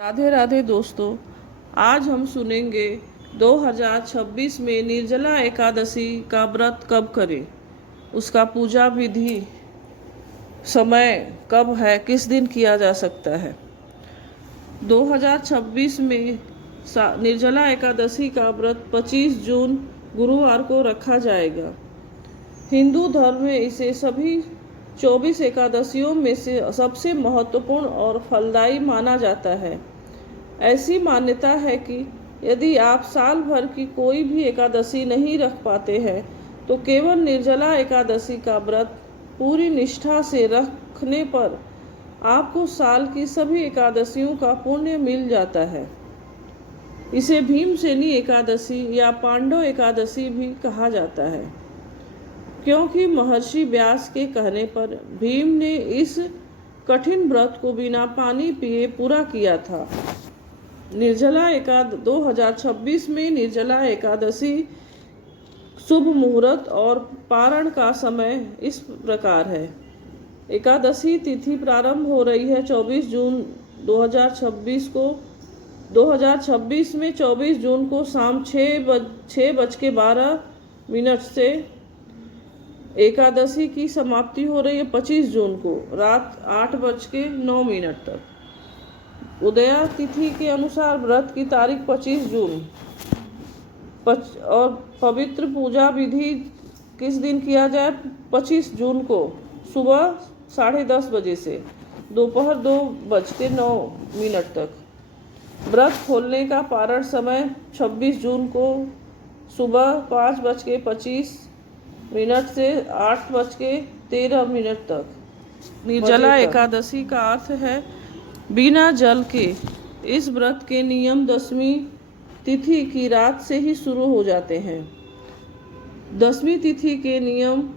राधे राधे दोस्तों। आज हम सुनेंगे 2026 में निर्जला एकादशी का व्रत कब करें, उसका पूजा विधि, समय कब है, किस दिन किया जा सकता है। 2026 में निर्जला एकादशी का व्रत 25 जून गुरुवार को रखा जाएगा। हिंदू धर्म में इसे सभी 24 एकादशियों में से सबसे महत्वपूर्ण और फलदायी माना जाता है। ऐसी मान्यता है कि यदि आप साल भर की कोई भी एकादशी नहीं रख पाते हैं तो केवल निर्जला एकादशी का व्रत पूरी निष्ठा से रखने पर आपको साल की सभी एकादशियों का पुण्य मिल जाता है। इसे भीमसेनी एकादशी या पांडव एकादशी भी कहा जाता है, क्योंकि महर्षि व्यास के कहने पर भीम ने इस कठिन व्रत को बिना पानी पिए पूरा किया था। 2026 में निर्जला एकादशी शुभ मुहूर्त और पारण का समय इस प्रकार है। एकादशी तिथि प्रारंभ हो रही है 24 जून 2026 को। 2026 में 24 जून को शाम 6:12 से एकादशी की समाप्ति हो रही है 25 जून को रात 8:09 तक। उदया तिथि के अनुसार व्रत की तारीख 25 जून और पवित्र पूजा विधि किस दिन किया जाए। 25 जून को सुबह 10:30 बजे से दोपहर 2:09 तक। व्रत खोलने का पारण समय 26 जून को सुबह 5:25 से 8:13 तक। निर्जला एकादशी का अर्थ है बिना जल के। इस व्रत के नियम 10वीं तिथि की रात से ही शुरू हो जाते हैं। 10वीं तिथि के नियम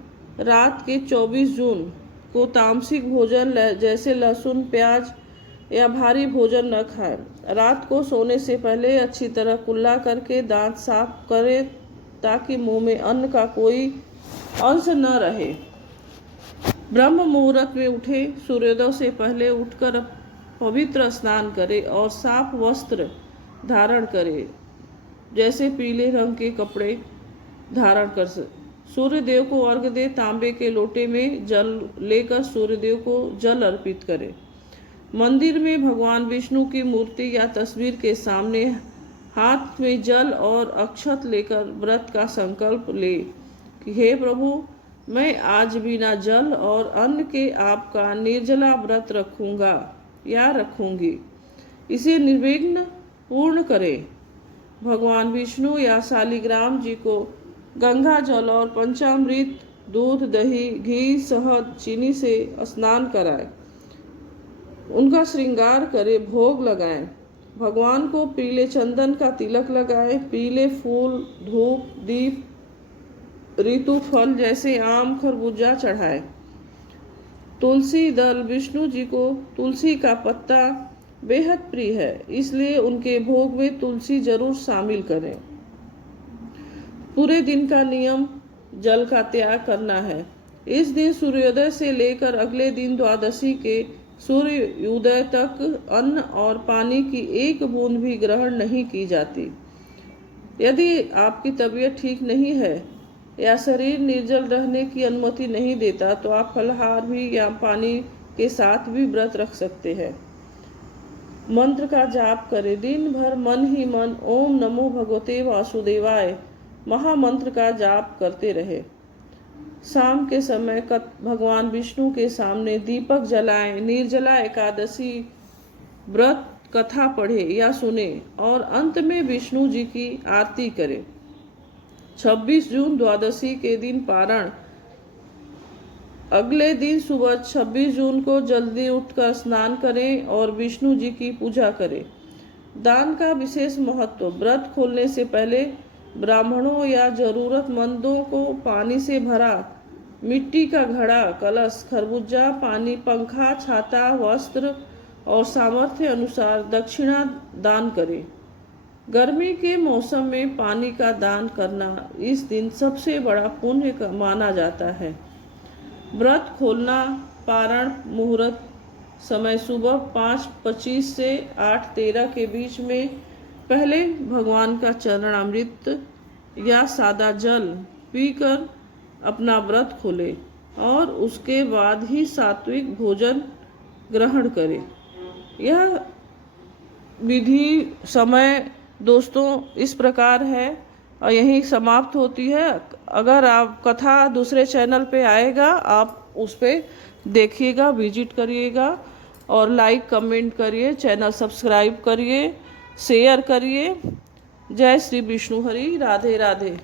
रात के 24 जून को तामसिक भोजन जैसे लहसुन, प्याज या भारी भोजन न खाएं। रात को सोने से पहले अच्छी तरह कुल्ला करके दांत साफ करें ताकि मुंह में अन्न का कोई अंश न रहे। ब्रह्म मुहूर्त में उठे, सूर्योदय से पहले उठकर पवित्र स्नान करें और साफ वस्त्र धारण करें, जैसे पीले रंग के कपड़े धारण कर सूर्यदेव को अर्घ्य दे। तांबे के लोटे में जल लेकर सूर्यदेव को जल अर्पित करें। मंदिर में भगवान विष्णु की मूर्ति या तस्वीर के सामने हाथ में जल और अक्षत लेकर व्रत का संकल्प ले कि हे प्रभु, मैं आज बिना जल और अन्न के आपका निर्जला व्रत रखूंगा या रखूंगी। इसे निर्विघ्न पूर्ण करें। भगवान विष्णु या शालिग्राम जी को गंगा जल और पंचामृत, दूध, दही, घी, शहद, चीनी से स्नान कराएं। उनका श्रृंगार करें, भोग लगाएं। भगवान को पीले चंदन का तिलक लगाएं। पीले फूल, धूप, दीप, ऋतु फल जैसे आम, खरबूजा चढ़ाएं। तुलसी दल, विष्णु जी को तुलसी का पत्ता बेहद प्रिय है, इसलिए उनके भोग में तुलसी जरूर शामिल करें। पूरे दिन का नियम जल का त्याग करना है। इस दिन सूर्योदय से लेकर अगले दिन द्वादशी के सूर्योदय तक अन्न और पानी की एक बूंद भी ग्रहण नहीं की जाती। यदि आपकी तबीयत ठीक नहीं है या शरीर निर्जल रहने की अनुमति नहीं देता तो आप फलाहार भी या पानी के साथ भी व्रत रख सकते हैं। मंत्र का जाप करें। दिन भर मन ही मन ओम नमो भगवते वासुदेवाय महामंत्र का जाप करते रहे। शाम के समय भगवान विष्णु के सामने दीपक जलाएं। निर्जला एकादशी व्रत कथा पढ़े या सुने और अंत में विष्णु जी की आरती करें। 26 जून द्वादशी के दिन पारण। अगले दिन सुबह 26 जून को जल्दी उठकर स्नान करें और विष्णु जी की पूजा करें। दान का विशेष महत्व। व्रत खोलने से पहले ब्राह्मणों या जरूरतमंदों को पानी से भरा मिट्टी का घड़ा, कलश, खरबूजा, पानी, पंखा, छाता, वस्त्र और सामर्थ्य अनुसार दक्षिणा दान करें। गर्मी के मौसम में पानी का दान करना इस दिन सबसे बड़ा पुण्य माना जाता है। व्रत खोलना, पारण मुहूर्त समय सुबह 5:25 से 8:13 के बीच में पहले भगवान का चरणामृत या सादा जल पीकर अपना व्रत खोले और उसके बाद ही सात्विक भोजन ग्रहण करें। यह विधि समय दोस्तों इस प्रकार है और यहीं समाप्त होती है। अगर आप कथा दूसरे चैनल पे आएगा, आप उस पर देखिएगा, विजिट करिएगा और लाइक कमेंट करिए, चैनल सब्सक्राइब करिए, शेयर करिए। जय श्री विष्णु हरि। राधे राधे।